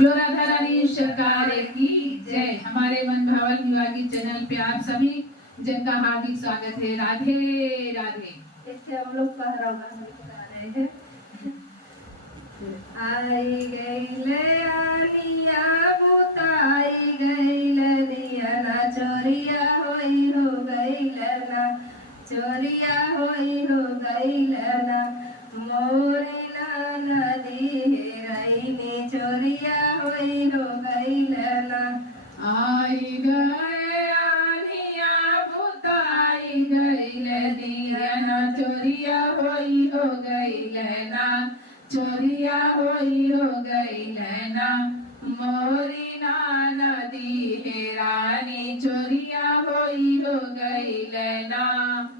राधा रानी सरकार की जय। हमारे मन भावन विवाह चैनल पे आप सभी जन का हार्दिक स्वागत है। राधे राधे। इससे हम लोग पहरा गा रहे हैं। आई गईले आनिया बुताई गईले दिया चोरिया होई हो गईले ना, चोरिया होई हो गईले ना, मोरी ना नदी हेराईनी चोरिया होई हो गईले ना। आई गए आनिया बुताई गईले दिया चोरिया होई हो गईले ना, चोरिया होई हो गईले ना, मोरी ना नदी हेरानी चोरिया होई हो गईले ना,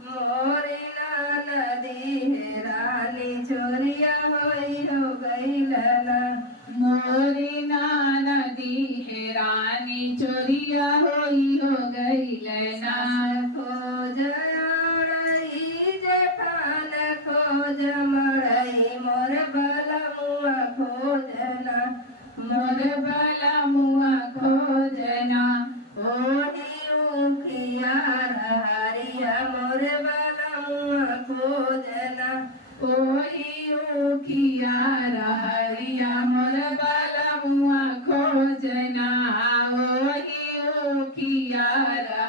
मोरी ना नदी हेरानी चोरिया होई हो गईले ना, मोरी ना नदी हेरानी चोरिया होई हो गईले ना। खोज मड़ई जेठान खोज मड़ई मोर बलमुआ खोजना, मोर बलमुआ खोजना, ओही उखिया हरिया मोर बलमुआ खोजना, ओही उखिया हरिया मोर बलमुआ खोजना, ओही उखिया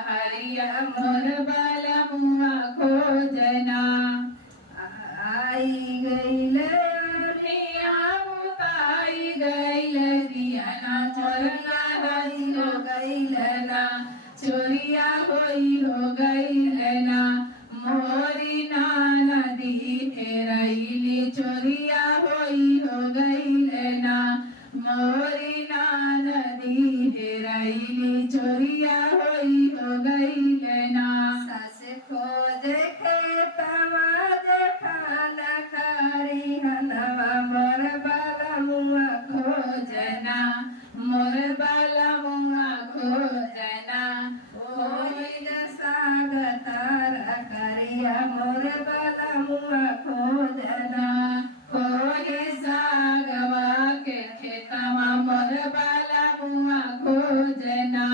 हरिया मोर बलमुआ खोजना। आई गईले मिया बुताई गईले दिया चोरिया होई हो गईले ना, चोरिया होई हो गईले ना, मोरी ना नदी हेराईली चोरिया होई हो गईले ना, मोरी ना नदी हेराईली चोरिया होई हो गईले ना। सास खोज खेतवा जेठान खरी हनवा मोर बलमुआ खोजना, मोर बलमुआ खोजना, ओही साग तार करिया मोर बलमुआ खोजना, कोई सागवा के खेतवा मोर बलमुआ खोजना,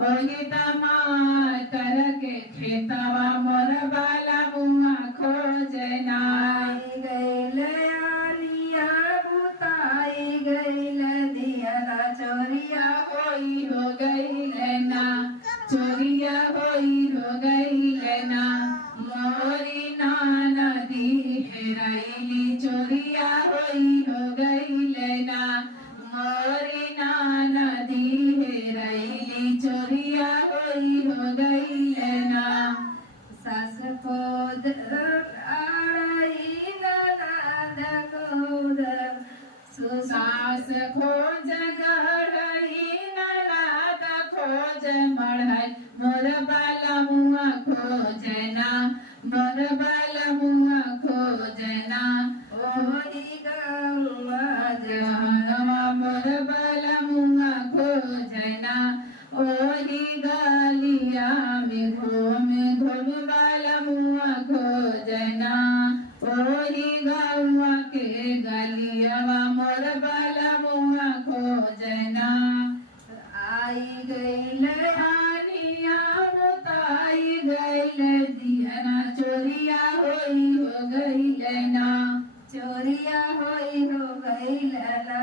ओही टमाटर के खेतवा मोर बलमुआ खोजना। आई गईले आनिया बुताई गईले दिया चोरिया होई हो गईले ना, चोरिया होई हो गईले ना, मोरी ना नदी हेराईली चोरिया होई हो गईले ना, मोरी ना नदी हेराईली चोरिया होई हो गईले ना। सास खोज आड़ई ननद खोज सास खोज गढ़ई ननद खोज मढ़ई मोर बलमुआ खोजना, मोर बलमुआ खोजना, ओही गौआ जहनवा मोर बलमुआ खोजना, ओही गलिया में घूम घूम बलमुआ खोजना, ओही गौआ के गलियावा मोर बलमुआ खोजना। आई गईले आनिया बुताई गईले दिया चोरिया होई हो गईले ना, चोरिया होई हो गईले ना,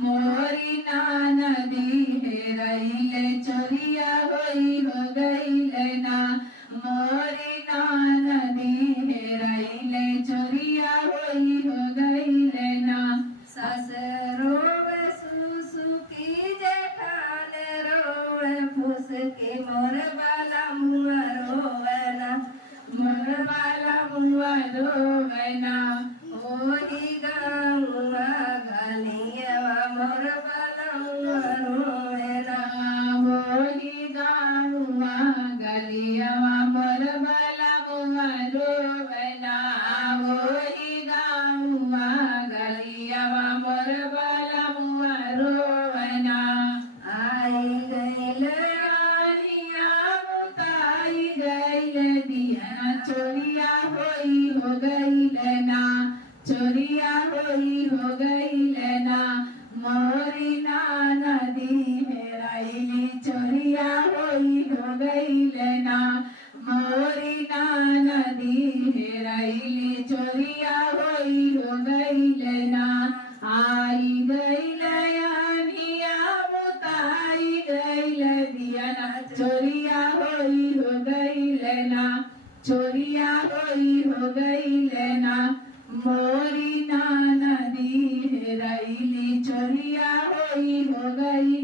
मोरी ना नदी हेराईले चोरिया होई हो गईले ना, मोरी ना नदी हेराईले चोरिया होई हो गईले ना। सास रोवे सुसुकी जेठान रोवे फुसकी मोर बलमुआ रोवे ना, मोर बलमुआ रोवेना, ओही गौआ गलियवा मोर बलमुआ रोवे ना, चोरिया होई हो गई लेना आई गई लयानिया मुताई गई दिया ना चोरिया होई हो गई लेना चोरिया होई हो गई लेना मोरी ना नदी हेरैली चोरिया होई हो गई